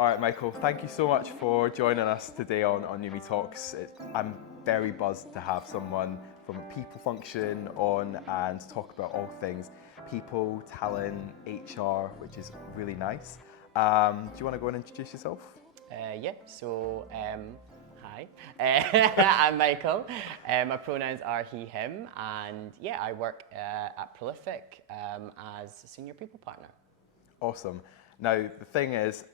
All right, Michael, thank you so much for joining us today on New Me Talks. I'm very buzzed to have someone from a people function on and talk about all things people, talent, HR, which is really nice. Do you want to go and introduce yourself? Hi, I'm Michael. My pronouns are he, him, and I work at Prolific as Senior People Partner. Awesome. Now, the thing is,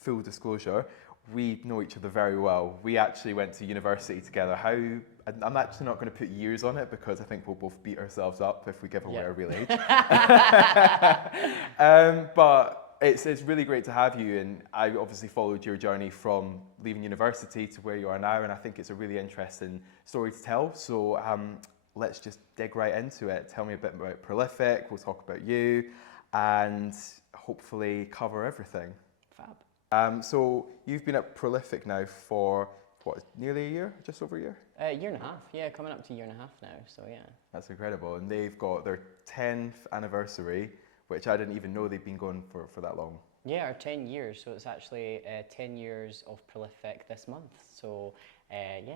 full disclosure, we know each other very well. We actually went to university together. I'm actually not going to put years on it because I think we'll both beat ourselves up if we give away our real age. But it's really great to have you, and I obviously followed your journey from leaving university to where you are now, and I think it's a really interesting story to tell. So let's just dig right into it. Tell me a bit about Prolific, we'll talk about you, and hopefully cover everything. Fab. So you've been at Prolific now for, what, nearly a year? Just over a year? A year and a half, coming up to a year and a half now, so yeah. That's incredible, and they've got their 10th anniversary, which I didn't even know they'd been going for that long. Yeah, our 10 years, so it's actually 10 years of Prolific this month, so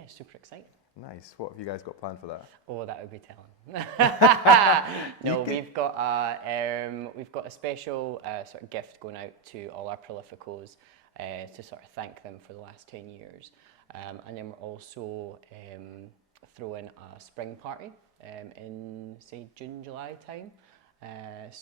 super exciting. Nice. What have you guys got planned for that? Oh, that would be telling. No, we've got a special sort of gift going out to all our Prolificos to sort of thank them for the last 10 years. And then we're also throwing a spring party in, say, June, July time. A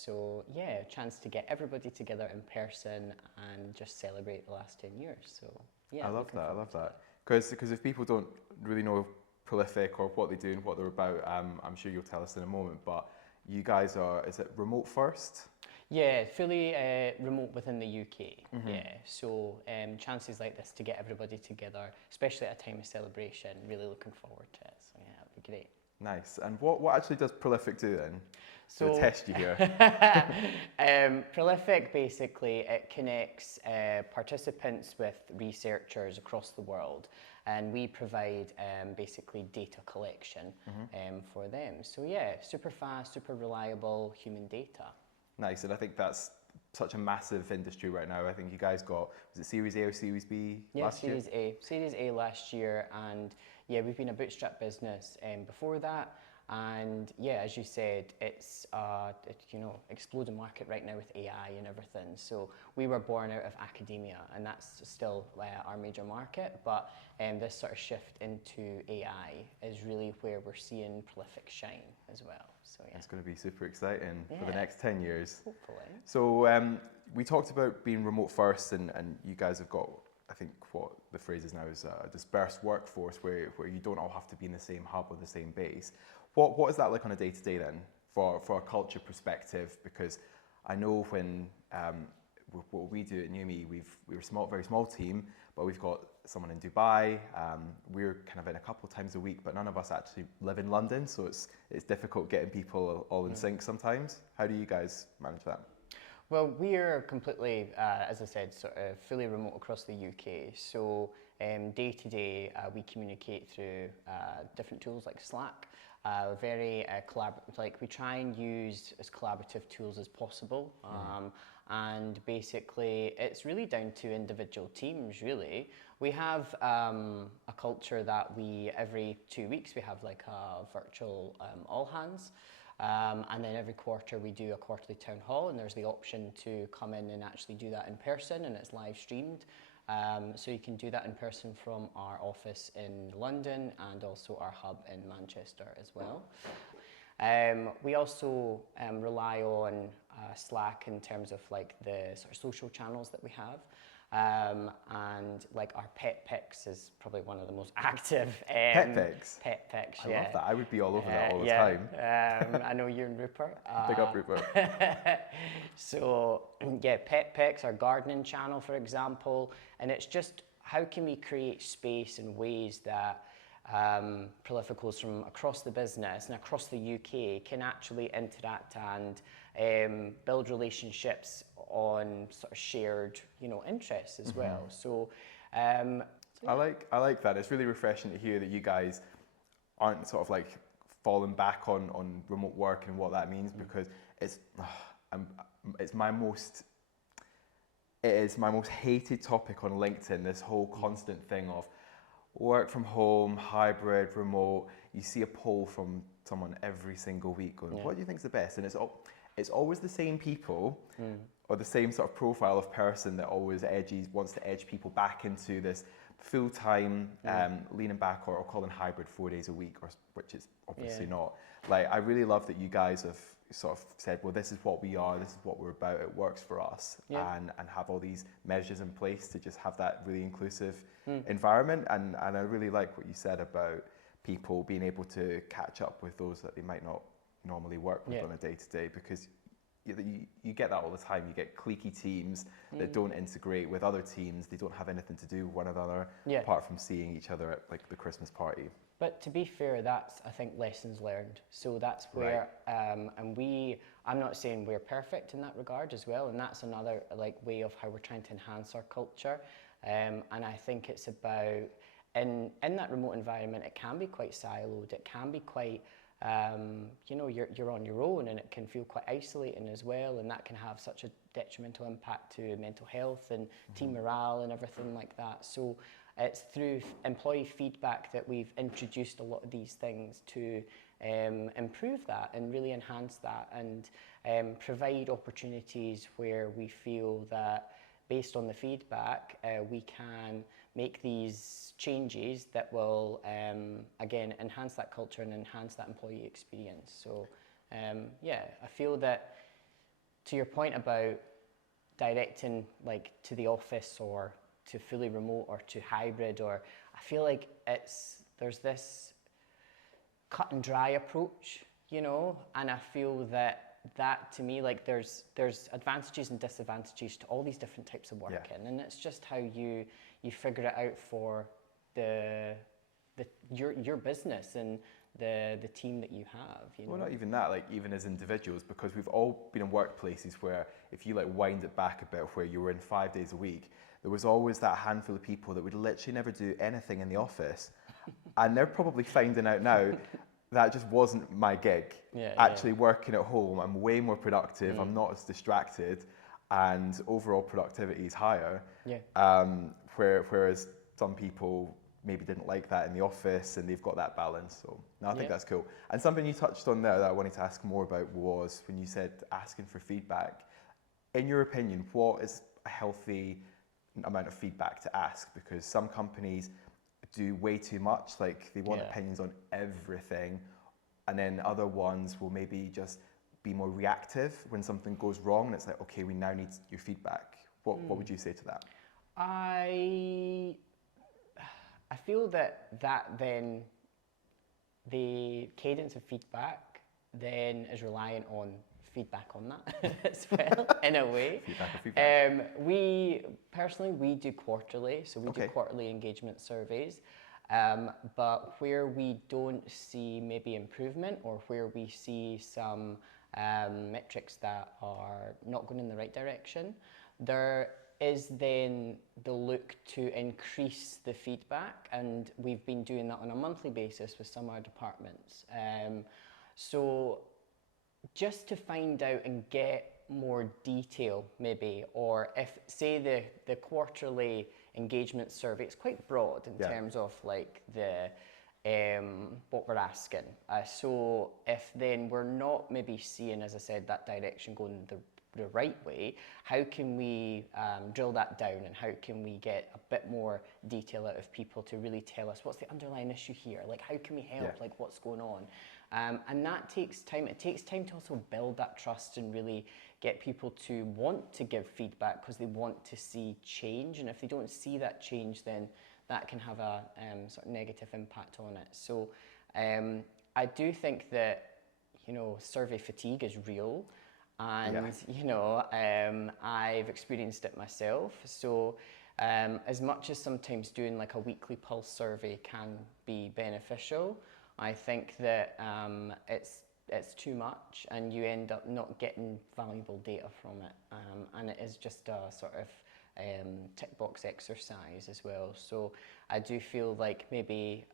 chance to get everybody together in person and just celebrate the last 10 years. So, yeah. I love that. Because if people don't really know Prolific or what they do and what they're about, I'm sure you'll tell us in a moment, but you guys is it remote first? Yeah, fully remote within the UK. Mm-hmm. Yeah, so chances like this to get everybody together, especially at a time of celebration, really looking forward to it. So yeah, it'd be great. Nice. And what actually does Prolific do then? So test you here. Prolific, basically, it connects participants with researchers across the world, and we provide basically data collection for them. So yeah, super fast, super reliable human data. Nice, and I think that's such a massive industry right now. I think you guys got, was it Series A or Series B last year? Series A last year, and yeah, we've been a bootstrap business before that. And yeah, as you said, it's exploding market right now with AI and everything. So we were born out of academia, and that's still our major market. But this sort of shift into AI is really where we're seeing Prolific shine as well. So yeah, it's going to be super exciting for the next 10 years. Hopefully. So we talked about being remote first, and you guys have got, I think what the phrase is now is a dispersed workforce where you don't all have to be in the same hub or the same base. What is that like on a day-to-day then for a culture perspective? Because I know when what we do at NewMe, we're a very small team, but we've got someone in Dubai. We're kind of in a couple of times a week, but none of us actually live in London, so it's difficult getting people all in sync sometimes. How do you guys manage that? Well, we're completely, as I said, sort of fully remote across the UK. So day to day, we communicate through different tools like Slack. Very collaborative. Like we try and use as collaborative tools as possible. And basically, it's really down to individual teams. Really, we have a culture that every 2 weeks we have like a virtual all hands. And then every quarter we do a quarterly town hall, and there's the option to come in and actually do that in person, and it's live streamed. So you can do that in person from our office in London and also our hub in Manchester as well. We also rely on Slack in terms of like the sort of social channels that we have. And like our pet pics is probably one of the most active. Pet pics? Pet pics, I love that. I would be all over that all the time. I know you and Rupert. Big up, Rupert. So yeah, pet pics, our gardening channel, for example, and it's just how can we create space in ways that Prolificals from across the business and across the UK can actually interact and build relationships on sort of shared, interests as well. So, I like that. It's really refreshing to hear that you guys aren't sort of like falling back on remote work and what that means, because it's my most It is my most hated topic on LinkedIn, this whole constant thing of work from home, hybrid, remote. You see a poll from someone every single week going, Yeah. what do you think is the best? And it's always the same people or the same sort of profile of person that always wants to edge people back into this full-time, leaning back or calling hybrid 4 days a week, which is obviously not. Like, I really love that you guys have sort of said, well, this is what we are, this is what we're about, it works for us, and have all these measures in place to just have that really inclusive environment. And I really like what you said about people being able to catch up with those that they might not normally work with on a day-to-day, because you get that all the time. You get cliquey teams that don't integrate with other teams. They don't have anything to do with one another apart from seeing each other at like the Christmas party. But to be fair, that's, I think, lessons learned. So that's where, I'm not saying we're perfect in that regard as well, and that's another like way of how we're trying to enhance our culture. And I think it's about, in that remote environment, it can be quite siloed. It can be quite, you're on your own, and it can feel quite isolating as well, and that can have such a detrimental impact to mental health and team morale and everything like that. So it's through employee feedback that we've introduced a lot of these things to improve that and really enhance that, and provide opportunities where we feel that based on the feedback, we can make these changes that will, again, enhance that culture and enhance that employee experience. So, I feel that, to your point about directing like to the office or to fully remote or to hybrid, or I feel like there's this cut and dry approach, and I feel that to me, like there's advantages and disadvantages to all these different types of working, and it's just how you figure it out for your business and the team that you have. Well, not even that, like even as individuals, because we've all been in workplaces where if you like wind it back a bit, where you were in 5 days a week, there was always that handful of people that would literally never do anything in the office. And they're probably finding out now that just wasn't my gig. Actually working at home, I'm way more productive, I'm not as distracted, and overall productivity is higher. Whereas some people maybe didn't like that in the office, and they've got that balance. So no, I think that's cool. And something you touched on there that I wanted to ask more about was when you said asking for feedback. In your opinion, what is a healthy amount of feedback to ask? Because some companies do way too much, like they want opinions on everything, and then other ones will maybe just be more reactive when something goes wrong, and it's like, okay, we now need your feedback. What would you say to that? I feel that then the cadence of feedback then is reliant on feedback on that as well, in a way. Feedback. We do quarterly, so we do quarterly engagement surveys. But where we don't see maybe improvement, or where we see some metrics that are not going in the right direction, there is then the look to increase the feedback, and we've been doing that on a monthly basis with some of our departments. So just to find out and get more detail maybe, or if, say, the quarterly engagement survey, it's quite broad in terms of like the what we're asking. So if then we're not maybe seeing, as I said, that direction going the right way, how can we drill that down, and how can we get a bit more detail out of people to really tell us what's the underlying issue here, like how can we help, like what's going on. And that takes time. It takes time to also build that trust and really get people to want to give feedback, because they want to see change, and if they don't see that change, then that can have a sort of negative impact on it. So I do think that, survey fatigue is real, and I've experienced it myself. So as much as sometimes doing like a weekly pulse survey can be beneficial, I think that it's too much, and you end up not getting valuable data from it, and it is just a sort of tick box exercise as well. So I do feel like maybe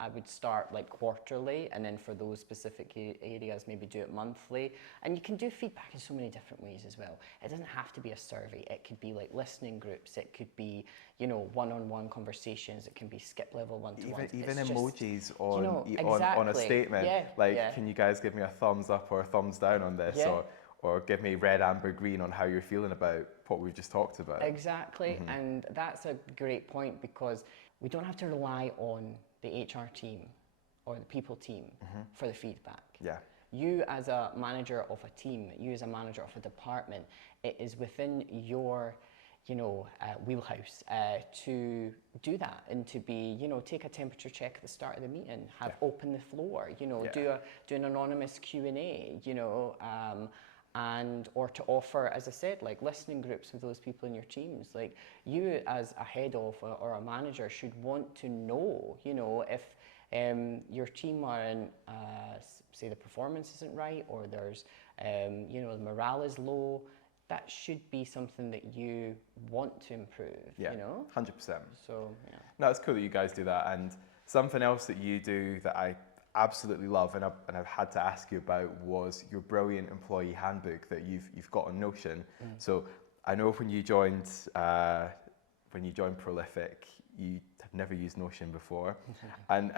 I would start like quarterly, and then for those specific areas, maybe do it monthly. And you can do feedback in so many different ways as well. It doesn't have to be a survey. It could be like listening groups. It could be, you know, one-on-one conversations. It can be skip level one-to-ones. Even It's emojis just, on, you know, on a statement. Yeah, Like, yeah. can you guys give me a thumbs up or a thumbs down on this? Yeah. Or give me red, amber, green on how you're feeling about what we've just talked about. Exactly, and that's a great point, because we don't have to rely on the HR team or the people team for the feedback. Yeah. You as a manager of a team, you as a manager of a department, it is within your, you know, wheelhouse to do that, and to be, you know, take a temperature check at the start of the meeting, have open the floor, you know, do an anonymous Q&A, you know, and or to offer, as I said, like listening groups with those people in your teams. Like, you as a head of or a manager should want to know, you know, if your team are in, say the performance isn't right, or there's, you know, the morale is low. That should be something that you want to improve, Yeah, you know? 100%. So, yeah. No, it's cool that you guys do that. And something else that you do that I absolutely love, and I've had to ask you about, was your brilliant employee handbook that you've got on Notion. So I know when you joined Prolific, you had never used Notion before, and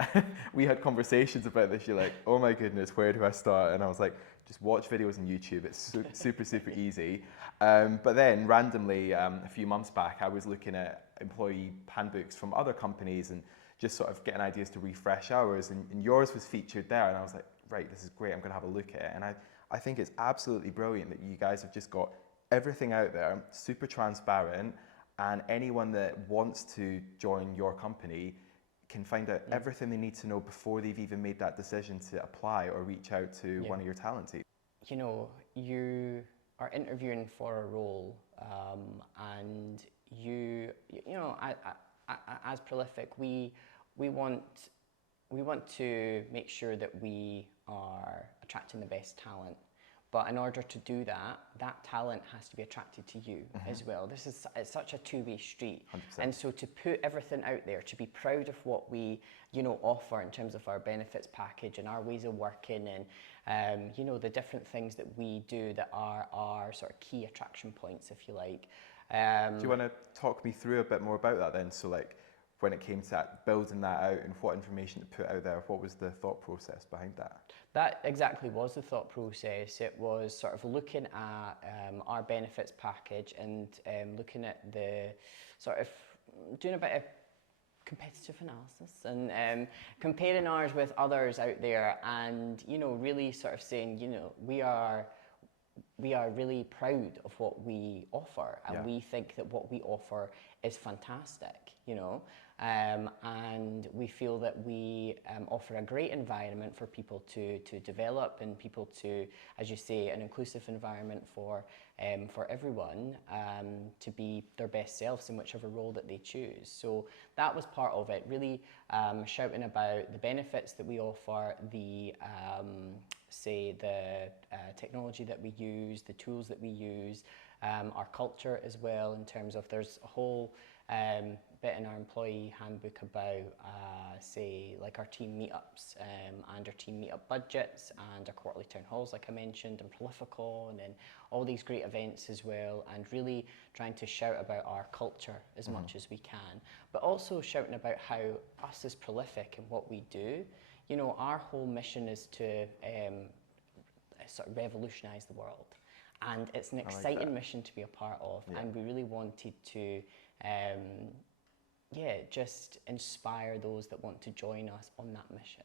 we had conversations about this. You're like, oh my goodness, where do I start? And I was like, just watch videos on YouTube. It's super easy. But then randomly, a few months back, I was looking at employee handbooks from other companies and just sort of getting ideas to refresh ours, and yours was featured there, and I was like, right, this is great, I'm gonna have a look at it. And I think it's absolutely brilliant that you guys have just got everything out there, super transparent, and anyone that wants to join your company can find out everything they need to know before they've even made that decision to apply or reach out to one of your talent teams. You know, you are interviewing for a role, and you know, as Prolific, we want to make sure that we are attracting the best talent. But in order to do that, that talent has to be attracted to you as well. It's such a two-way street. 100%. And so to put everything out there, to be proud of what we, you know, offer in terms of our benefits package and our ways of working, and you know, the different things that we do that are our sort of key attraction points, if you like. Do you want to talk me through a bit more about that then? So like, when it came to building that out and what information to put out there, what was the thought process behind that? That exactly was the thought process. It was sort of looking at our benefits package and looking at the sort of doing a bit of competitive analysis and comparing ours with others out there, and you know, really sort of saying, you know, we are really proud of what we offer, and we think that what we offer is fantastic, you know, and we feel that we offer a great environment for people to develop, and people to, as you say, an inclusive environment for everyone to be their best selves in whichever role that they choose. So that was part of it, really shouting about the benefits that we offer, the say the technology that we use, the tools that we use, our culture as well, in terms of there's a whole bit in our employee handbook about say like our team meetups and our team meetup budgets and our quarterly town halls, like I mentioned, and Prolificon and all these great events as well, and really trying to shout about our culture as much as we can, but also shouting about how us as Prolific and what we do. You know, our whole mission is to sort of revolutionise the world, and it's an exciting mission to be a part of, and we really wanted to just inspire those that want to join us on that mission.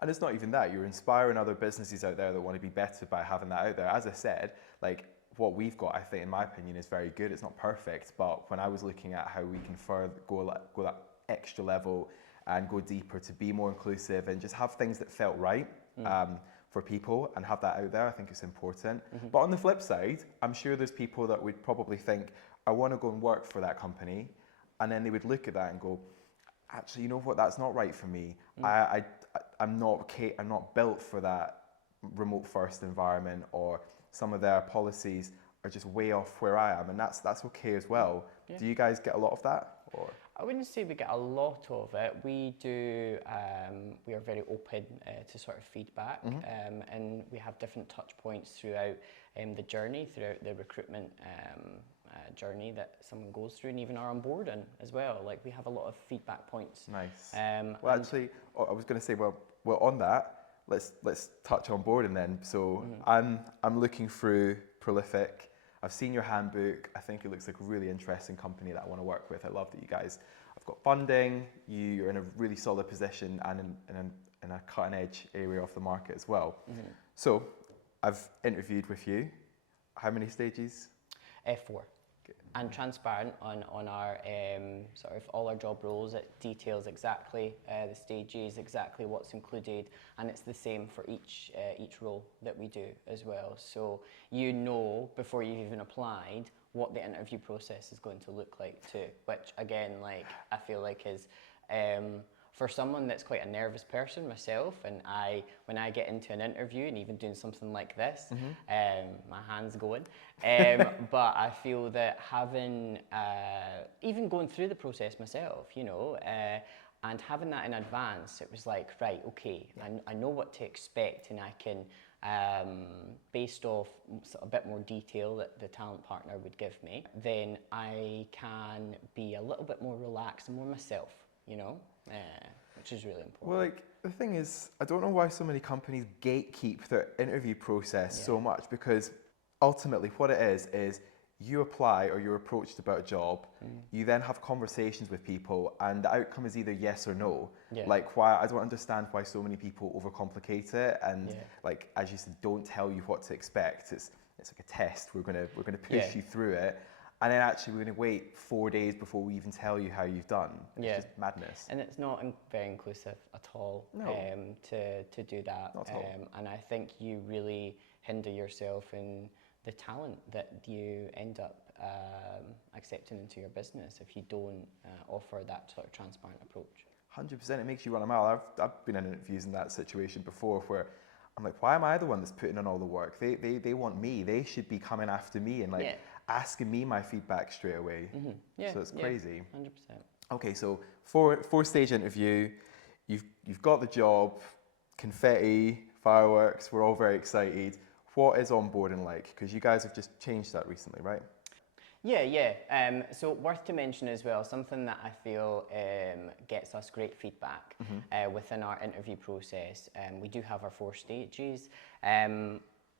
And it's not even that, you're inspiring other businesses out there that want to be better by having that out there. As I said, like, what we've got, I think, in my opinion, is very good. It's not perfect, but when I was looking at how we can further go that extra level and go deeper to be more inclusive and just have things that felt right for people and have that out there, I think it's important. But on the flip side, I'm sure there's people that would probably think, I want to go and work for that company, and then they would look at that and go, actually, you know what, that's not right for me. I'm not built for that remote first environment, or some of their policies are just way off where I am, and that's okay as well. Do you guys get a lot of that? Or I wouldn't say we get a lot of it. We do, we are very open to sort of feedback, and we have different touch points throughout the journey, throughout the recruitment journey that someone goes through, and even our onboarding as well. Like, we have a lot of feedback points. nice. Well, actually, I was going to say, well, on that, let's touch on boarding then. So I'm looking through Prolific. I've seen your handbook. I think it looks like a really interesting company that I want to work with. I love that you guys have got funding. You're in a really solid position and in a cutting edge area of the market as well. So I've interviewed with you. How many stages? F4. And transparent on our sort of all our job roles. It details exactly the stages, exactly what's included, and it's the same for each role that we do as well. So you know before you've even applied what the interview process is going to look like too, which again, like, I feel like is for someone that's quite a nervous person myself, and when I get into an interview and even doing something like this, my hand's going. But I feel that having, even going through the process myself, you know, and having that in advance, it was like, right, okay, I know what to expect, and I can, based off a bit more detail that the talent partner would give me, then I can be a little bit more relaxed and more myself, you know? Which is really important. Well, like, the thing is, I don't know why so many companies gatekeep their interview process so much, because ultimately what it is you apply or you're approached about a job, you then have conversations with people, and the outcome is either yes or no. Like, why I don't understand why so many people overcomplicate it, and like, as you said, don't tell you what to expect. It's like a test. We're gonna push you through it. And then actually we're going to wait 4 days before we even tell you how you've done. It's just madness. And it's not very inclusive at all to do that. Not at all. And I think you really hinder yourself in the talent that you end up accepting into your business if you don't offer that sort of transparent approach. 100%, it makes you run a mile. I've been in interviews in that situation before where I'm like, why am I the one that's putting in all the work? They want me. They should be coming after me and like asking me my feedback straight away. So it's crazy. 100%. Okay, so four stage interview. You've got the job, confetti, fireworks. We're all very excited. What is onboarding like? Because you guys have just changed that recently, right? So worth to mention as well, something that I feel gets us great feedback within our interview process. We do have our 4 stages.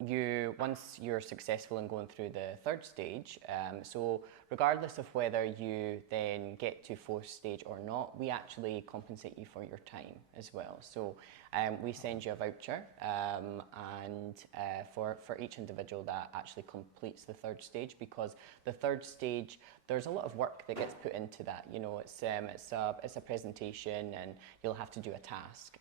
Once you're successful in going through the 3rd stage, so regardless of whether you then get to 4th stage or not, we actually compensate you for your time as well. So we send you a voucher, and for each individual that actually completes the 3rd stage, because the 3rd stage, there's a lot of work that gets put into that. You know, it's a presentation, and you'll have to do a task.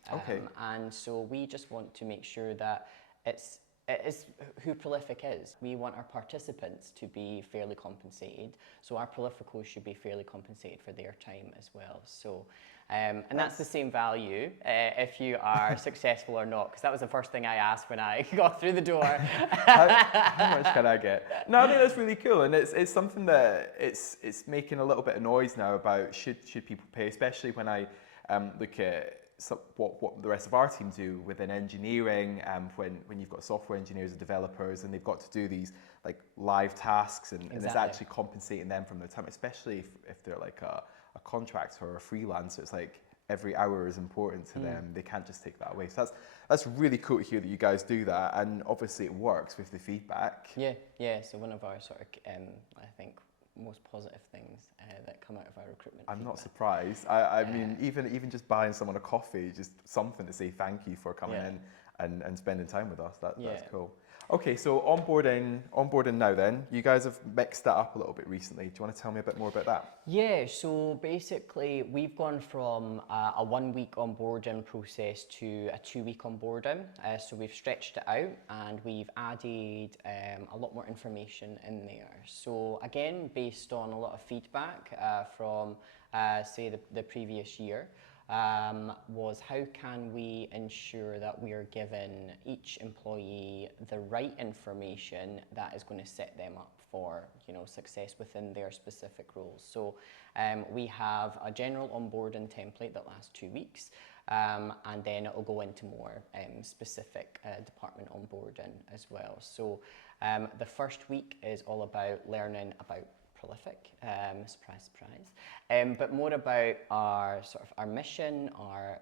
And so we just want to make sure that it is who Prolific is. We want our participants to be fairly compensated, so our Prolificals should be fairly compensated for their time as well. So, and that's the same value if you are successful or not, because that was the first thing I asked when I got through the door. how much can I get? No, I think that's really cool, and it's something that it's making a little bit of noise now about should people pay, especially when I look at what the rest of our team do within engineering, when you've got software engineers and developers and they've got to do these like live tasks, and it's actually compensating them from their time, especially if they're like a contractor or a freelancer. It's like every hour is important to them. They can't just take that away. So that's really cool to hear that you guys do that, and obviously it works with the feedback. So one of our sort of I think most positive things that come out of our recruitment. I'm not surprised. I mean, even just buying someone a coffee, just something to say thank you for coming in and spending time with us. That's cool. Okay, so onboarding now then. You guys have mixed that up a little bit recently. Do you want to tell me a bit more about that? Yeah, so basically we've gone from a 1-week onboarding process to a 2-week onboarding. So we've stretched it out, and we've added a lot more information in there. So again, based on a lot of feedback from say the previous year, was how can we ensure that we are giving each employee the right information that is going to set them up for success within their specific roles. So we have a general onboarding template that lasts 2 weeks, and then it will go into more specific department onboarding as well. So the first week is all about learning about Prolific, surprise, surprise, but more about our our mission, our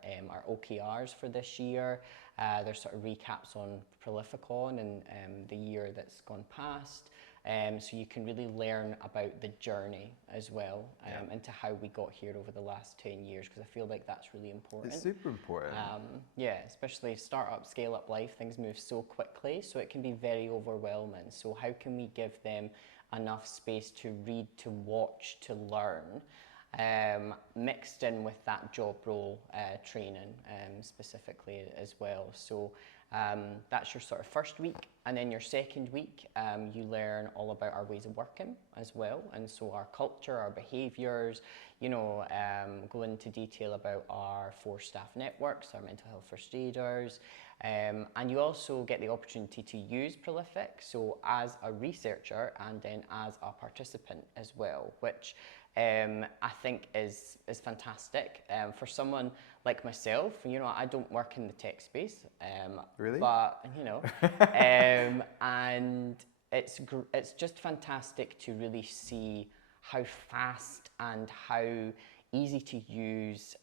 OKRs for this year. There's sort of recaps on Prolificon and the year that's gone past. So you can really learn about the journey as well, into how we got here over the last 10 years, because I feel like that's really important. It's super important. Yeah, especially startup, scale up life, things move so quickly, so it can be very overwhelming. So how can we give them enough space to read, to watch, to learn, mixed in with that job role training specifically as well. So that's your sort of first week, and then your second week you learn all about our ways of working as well, and so our culture, our behaviours, go into detail about our 4 staff networks, our mental health first aiders, and you also get the opportunity to use Prolific, so as a researcher and then as a participant as well, which I think is fantastic for someone like myself. I don't work in the tech space, Really? But and it's just fantastic to really see how fast and how easy to use,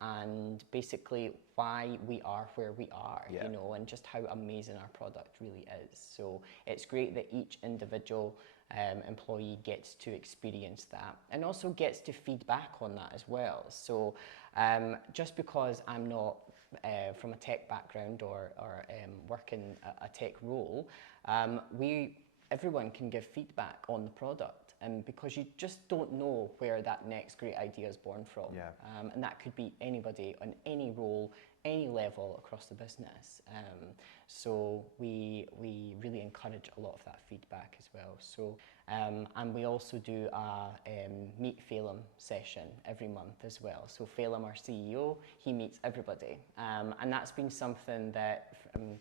and basically why we are where we are, and just how amazing our product really is. So it's great that each individual employee gets to experience that and also gets to feedback on that as well. So just because I'm not from a tech background or working a tech role, everyone can give feedback on the product, and because you just don't know where that next great idea is born from. And that could be anybody on any role, any level across the business. So we really encourage a lot of that feedback as well. So and we also do a meet Phelim session every month as well. So Phelim, our CEO, he meets everybody, and that's been something that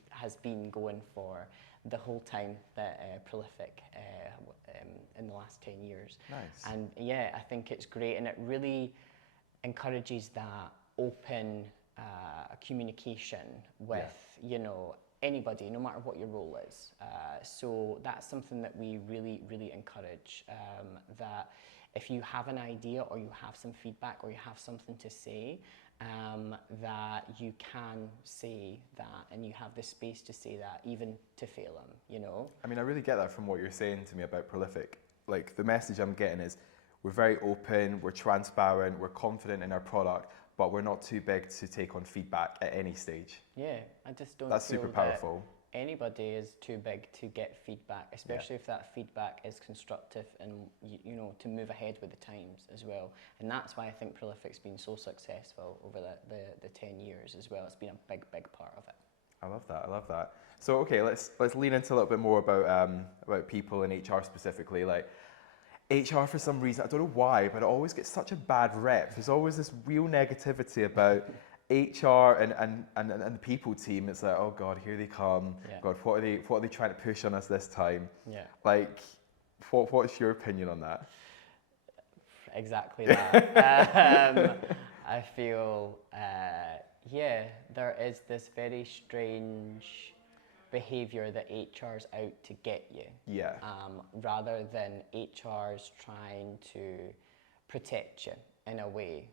has been going for the whole time that Prolific in the last 10 years. Nice. And yeah, I think it's great, and it really encourages that open communication with anybody, no matter what your role is. So that's something that we really encourage, that if you have an idea or you have some feedback or you have something to say, that you can say that, and you have the space to say that, even to Phelim, I mean, I really get that from what you're saying to me about Prolific. Like, the message I'm getting is we're very open, we're transparent, we're confident in our product, but we're not too big to take on feedback at any stage. Yeah, I just don't That's feel super powerful. that anybody is too big to get feedback, especially if that feedback is constructive and to move ahead with the times as well. And that's why I think Prolific's been so successful over the 10 years as well. It's been a big part of it. I love that. So okay, let's lean into a little bit more about people and HR specifically. Like, HR, for some reason, I don't know why, but it always gets such a bad rep. There's always this real negativity about HR and the people team. It's like, oh God, here they come. Yeah. God, what are they trying to push on us this time? Yeah. Like, what's your opinion on that? Exactly that. I feel, there is this very strange behaviour that HR's out to get you. Yeah. Rather than HR's trying to protect you in a way.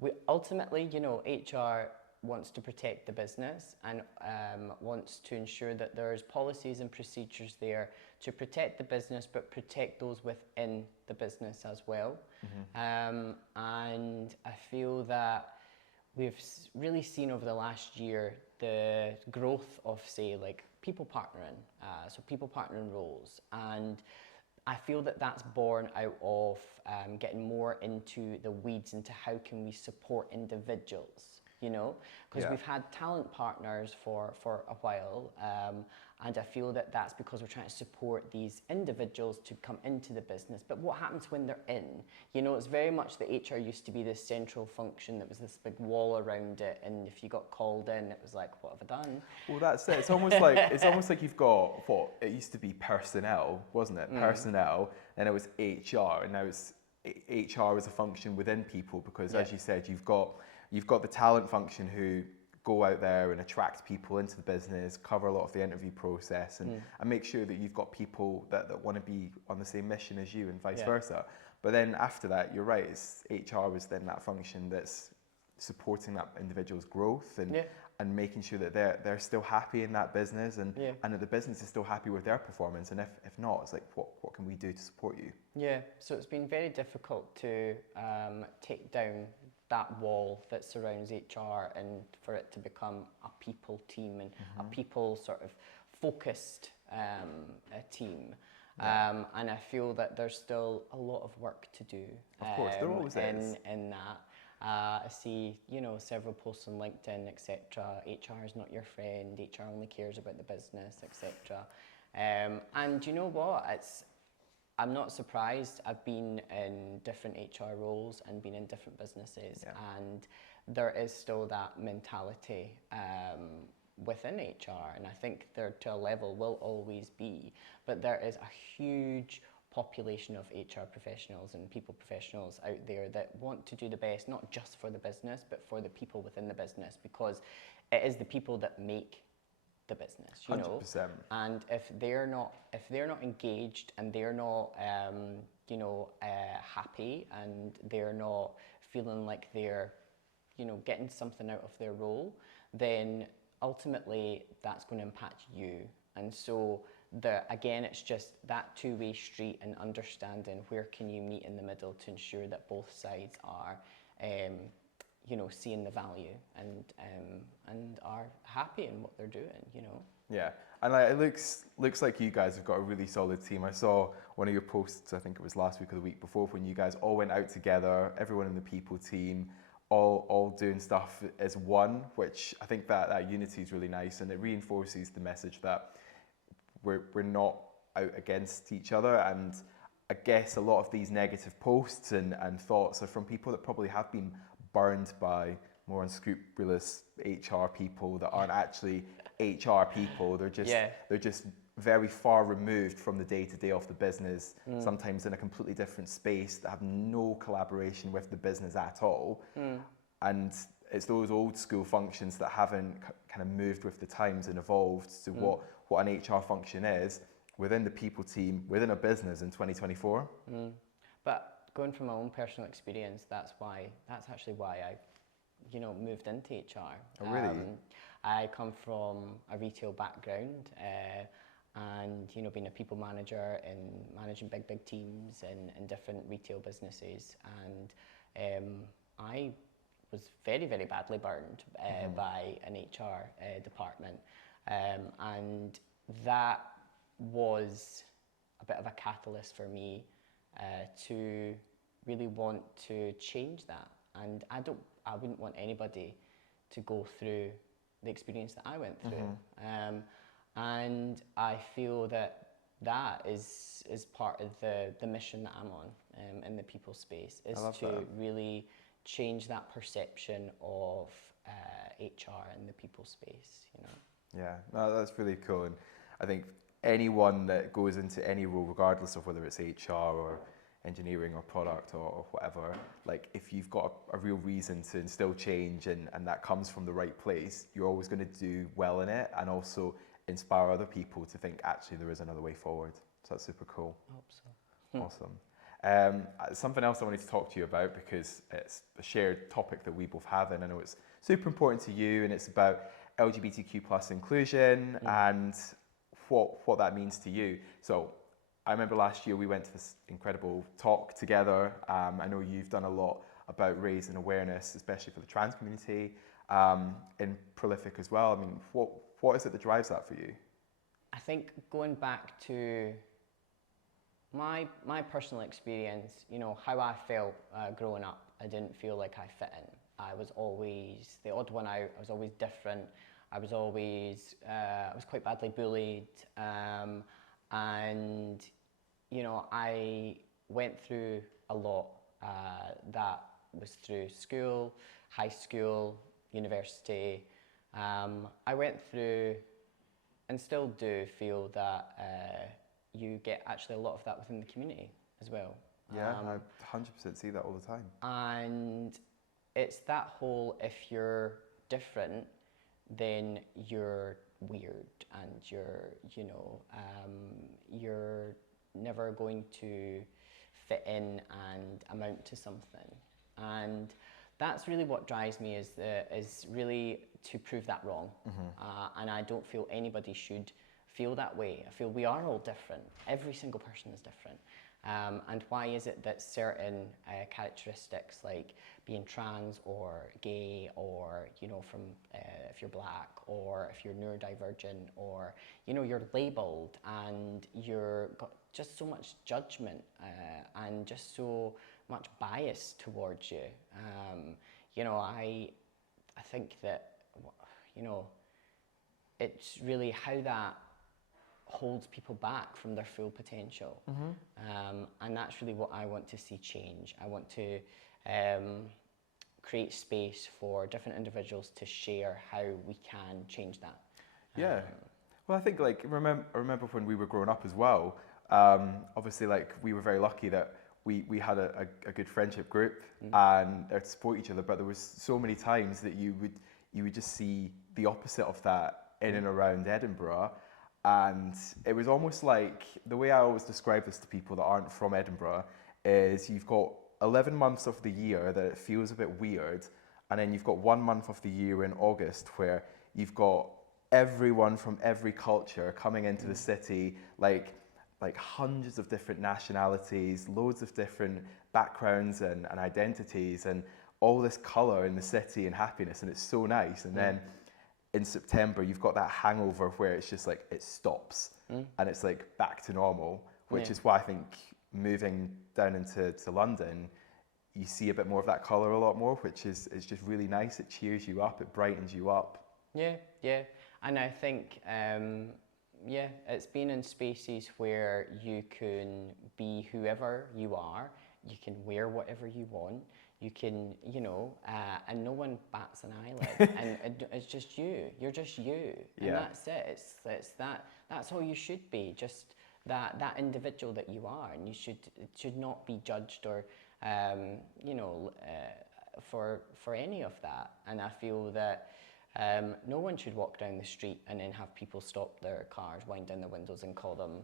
We ultimately, HR wants to protect the business and wants to ensure that there's policies and procedures there to protect the business, but protect those within the business as well. And I feel that we've really seen over the last year the growth of, say, like people partnering, so people partnering roles, and I feel that that's born out of getting more into the weeds, into how can we support individuals, because we've had talent partners for a while, And I feel that that's because we're trying to support these individuals to come into the business. But what happens when they're in? You know, it's very much that HR used to be this central function that was this big wall around it. And if you got called in, it was like, what have I done? Well, that's it. It's almost like you've got what it used to be personnel, wasn't it? Personnel, and it was HR, and now it's HR as a function within people because, as you said, you've got the talent function who go out there and attract people into the business, cover a lot of the interview process, and make sure that you've got people that want to be on the same mission as you and vice versa. But then after that, you're right, it's HR was then that function that's supporting that individual's growth and making sure that they're still happy in that business and that the business is still happy with their performance. And if not, it's like, what can we do to support you? Yeah, so it's been very difficult to take down that wall that surrounds HR and for it to become a people team and a people sort of focused team. And I feel that there's still a lot of work to do. Of course, there always is. In that. I see, you know, several posts on LinkedIn, etc. HR is not your friend. HR only cares about the business, etc. And you know what? I'm not surprised. I've been in different HR roles and been in different businesses, and there is still that mentality within HR, and I think there to a level will always be, but there is a huge population of HR professionals and people professionals out there that want to do the best, not just for the business, but for the people within the business, because it is the people that make the business, you 100%. Know. And if they're not engaged and they're not happy and they're not feeling like they're getting something out of their role, then ultimately that's going to impact you. And so again, it's just that two-way street and understanding where can you meet in the middle to ensure that both sides are seeing the value and are happy in what they're doing, you know. Yeah, and it looks like you guys have got a really solid team. I saw one of your posts, I think it was last week or the week before, when you guys all went out together, everyone in the people team, all doing stuff as one, which I think that unity is really nice, and it reinforces the message that we're not out against each other. And I guess a lot of these negative posts and thoughts are from people that probably have been burned by more unscrupulous HR people that aren't actually HR people. They're just very far removed from the day-to-day of the business, sometimes in a completely different space that have no collaboration with the business at all. And it's those old school functions that haven't kind of moved with the times and evolved to what an HR function is within the people team, within a business in 2024. But going from my own personal experience, that's actually why I moved into HR. Oh, really? I come from a retail background, and being a people manager and managing big teams in different retail businesses, and I was very, very badly burned by an HR department, and that was a bit of a catalyst for me to really want to change that. And I wouldn't want anybody to go through the experience that I went through. And I feel that is part of the mission that I'm on in the people space, is to really change that perception of HR in the people space, you know. Yeah, no, that's really cool. And I think anyone that goes into any role, regardless of whether it's HR or engineering or product or whatever, like if you've got a real reason to instill change and that comes from the right place, you're always going to do well in it and also inspire other people to think actually there is another way forward. So that's super cool. I hope so. Awesome. Something else I wanted to talk to you about, because it's a shared topic that we both have, and I know it's super important to you, and it's about LGBTQ plus inclusion and what that means to you. So I remember last year we went to this incredible talk together. I know you've done a lot about raising awareness, especially for the trans community, in Prolific as well. I mean, what is it that drives that for you? I think going back to my personal experience, how I felt growing up, I didn't feel like I fit in. I was always the odd one out. I was always different. I was always, I was quite badly bullied, and you know, I went through a lot. That was through school, high school, university. I went through, and still do feel that you get actually a lot of that within the community as well. Yeah, I 100% see that all the time. And it's that whole, if you're different, then you're weird, and you're never going to fit in and amount to something. And that's really what drives me, is really to prove that wrong. And I don't feel anybody should feel that way. I feel we are all different. Every single person is different. And why is it that certain characteristics, like being trans or gay, or from if you're black, or if you're neurodivergent, or you're labelled, and you're got just so much judgment and just so much bias towards you. I think that it's really how that holds people back from their full potential. And that's really what I want to see change. I want to create space for different individuals to share how we can change that. Yeah. Well, I think I remember when we were growing up as well, obviously we were very lucky that we had a good friendship group and to support each other, but there was so many times that you would just see the opposite of that in and around Edinburgh. And it was almost like, the way I always describe this to people that aren't from Edinburgh is, you've got 11 months of the year that it feels a bit weird, and then you've got 1 month of the year in August where you've got everyone from every culture coming into the city, like hundreds of different nationalities, loads of different backgrounds and identities, and all this colour in the city and happiness, and it's so nice. And then in September, you've got that hangover where it's just it stops and it's back to normal, which is why I think moving down into London, you see a bit more of that colour a lot more, which is just really nice. It cheers you up, it brightens you up. Yeah. And I think, it's been in spaces where you can be whoever you are, you can wear whatever you want, you can, and no one bats an eyelid, and it's just you. You're just you, and that's it. It's that's all you should be. Just that individual that you are, and you should not be judged or, for any of that. And I feel that no one should walk down the street and then have people stop their cars, wind down their windows, and call them,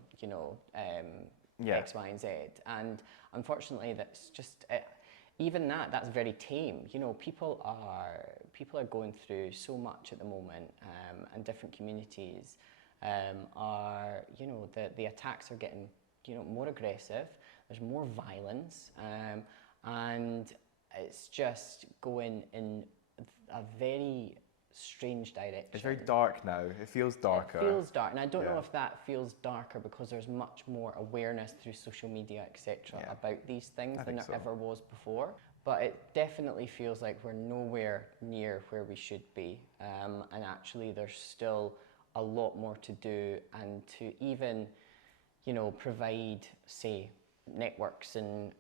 X, Y, and Z. And unfortunately, that's just. Even that's very tame. People are going through so much at the moment, and different communities are, the attacks are getting, more aggressive. There's more violence, and it's just going in a very strange direction. It's very dark now. It feels darker. It feels dark, and I don't know if that feels darker because there's much more awareness through social media, etc., about these things than there ever was before. But it definitely feels like we're nowhere near where we should be, and actually there's still a lot more to do, and to even, provide, say, networks and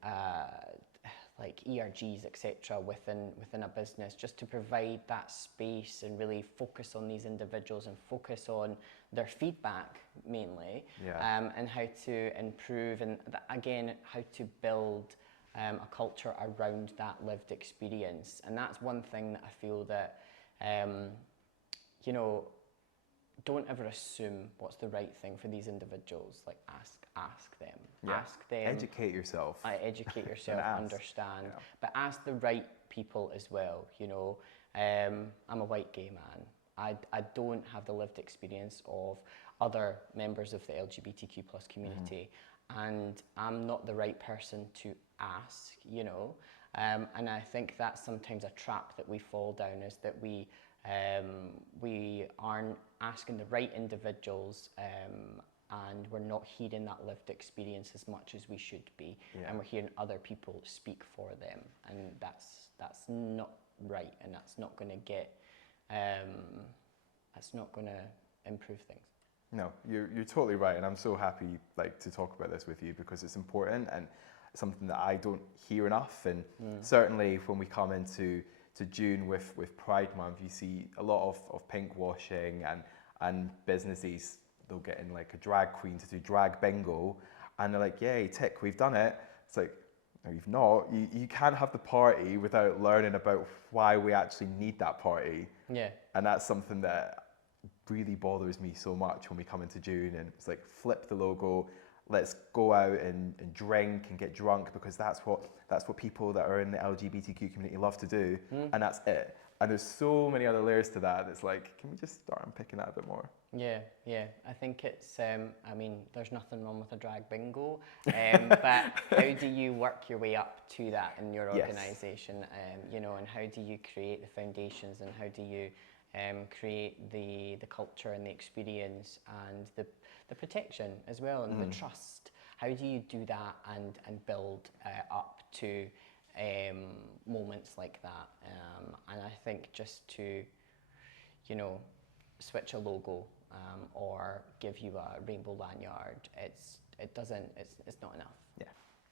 like ERGs, etc., within a business, just to provide that space and really focus on these individuals and focus on their feedback mainly, and how to improve, and again, how to build a culture around that lived experience. And that's one thing that I feel that, don't ever assume what's the right thing for these individuals. Like, ask them. Ask them. Educate yourself. Educate yourself, understand. But ask the right people as well. I'm a white gay man. I don't have the lived experience of other members of the LGBTQ plus community, and I'm not the right person to ask, and I think that's sometimes a trap that we fall down, is that we aren't asking the right individuals, and we're not hearing that lived experience as much as we should be, and we're hearing other people speak for them, and that's not right, and that's not going to get that's not going to improve things. No, you're totally right, and I'm so happy like to talk about this with you because it's important and something that I don't hear enough. And certainly when we come into June with Pride Month, you see a lot of pink washing and businesses, they'll get in like a drag queen to do drag bingo, and they're like, yay, tick, we've done it. It's like, no, you've not. You can't have the party without learning about why we actually need that party. Yeah. And that's something that really bothers me so much when we come into June, and it's like, flip the logo, let's go out and drink and get drunk because that's what people that are in the LGBTQ community love to do, and that's it. And there's so many other layers to that. It's like, can we just start unpicking that a bit more? Yeah. I think it's, I mean, there's nothing wrong with a drag bingo, but how do you work your way up to that in your Yes. organisation? You know, and how do you create the foundations, and how do you create the culture and the experience and the protection as well, and the trust? How do you do that and build up to moments like that? And I think just to, you know, switch a logo or give you a rainbow lanyard, it's not enough. Yeah.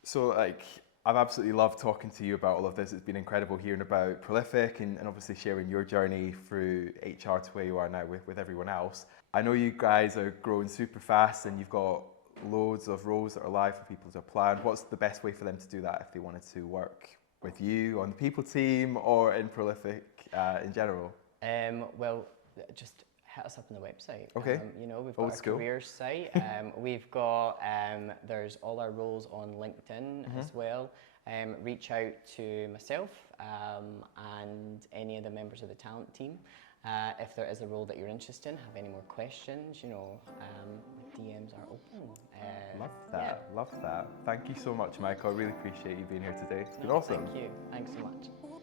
So like, I've absolutely loved talking to you about all of this. It's been incredible hearing about Prolific and obviously sharing your journey through HR to where you are now with everyone else. I know you guys are growing super fast and you've got loads of roles that are live for people to apply. And what's the best way for them to do that if they wanted to work with you on the people team or in Prolific in general? Well, just hit us up on the website. Okay. You know, we've Old got school. our careers site. We've got, there's all our roles on LinkedIn as well. Reach out to myself and any of the members of the talent team. If there is a role that you're interested in, have any more questions, you know, DMs are open. Love that. Yeah. Love that. Thank you so much, Michael. I really appreciate you being here today. It's been awesome. Thank you. Thanks so much.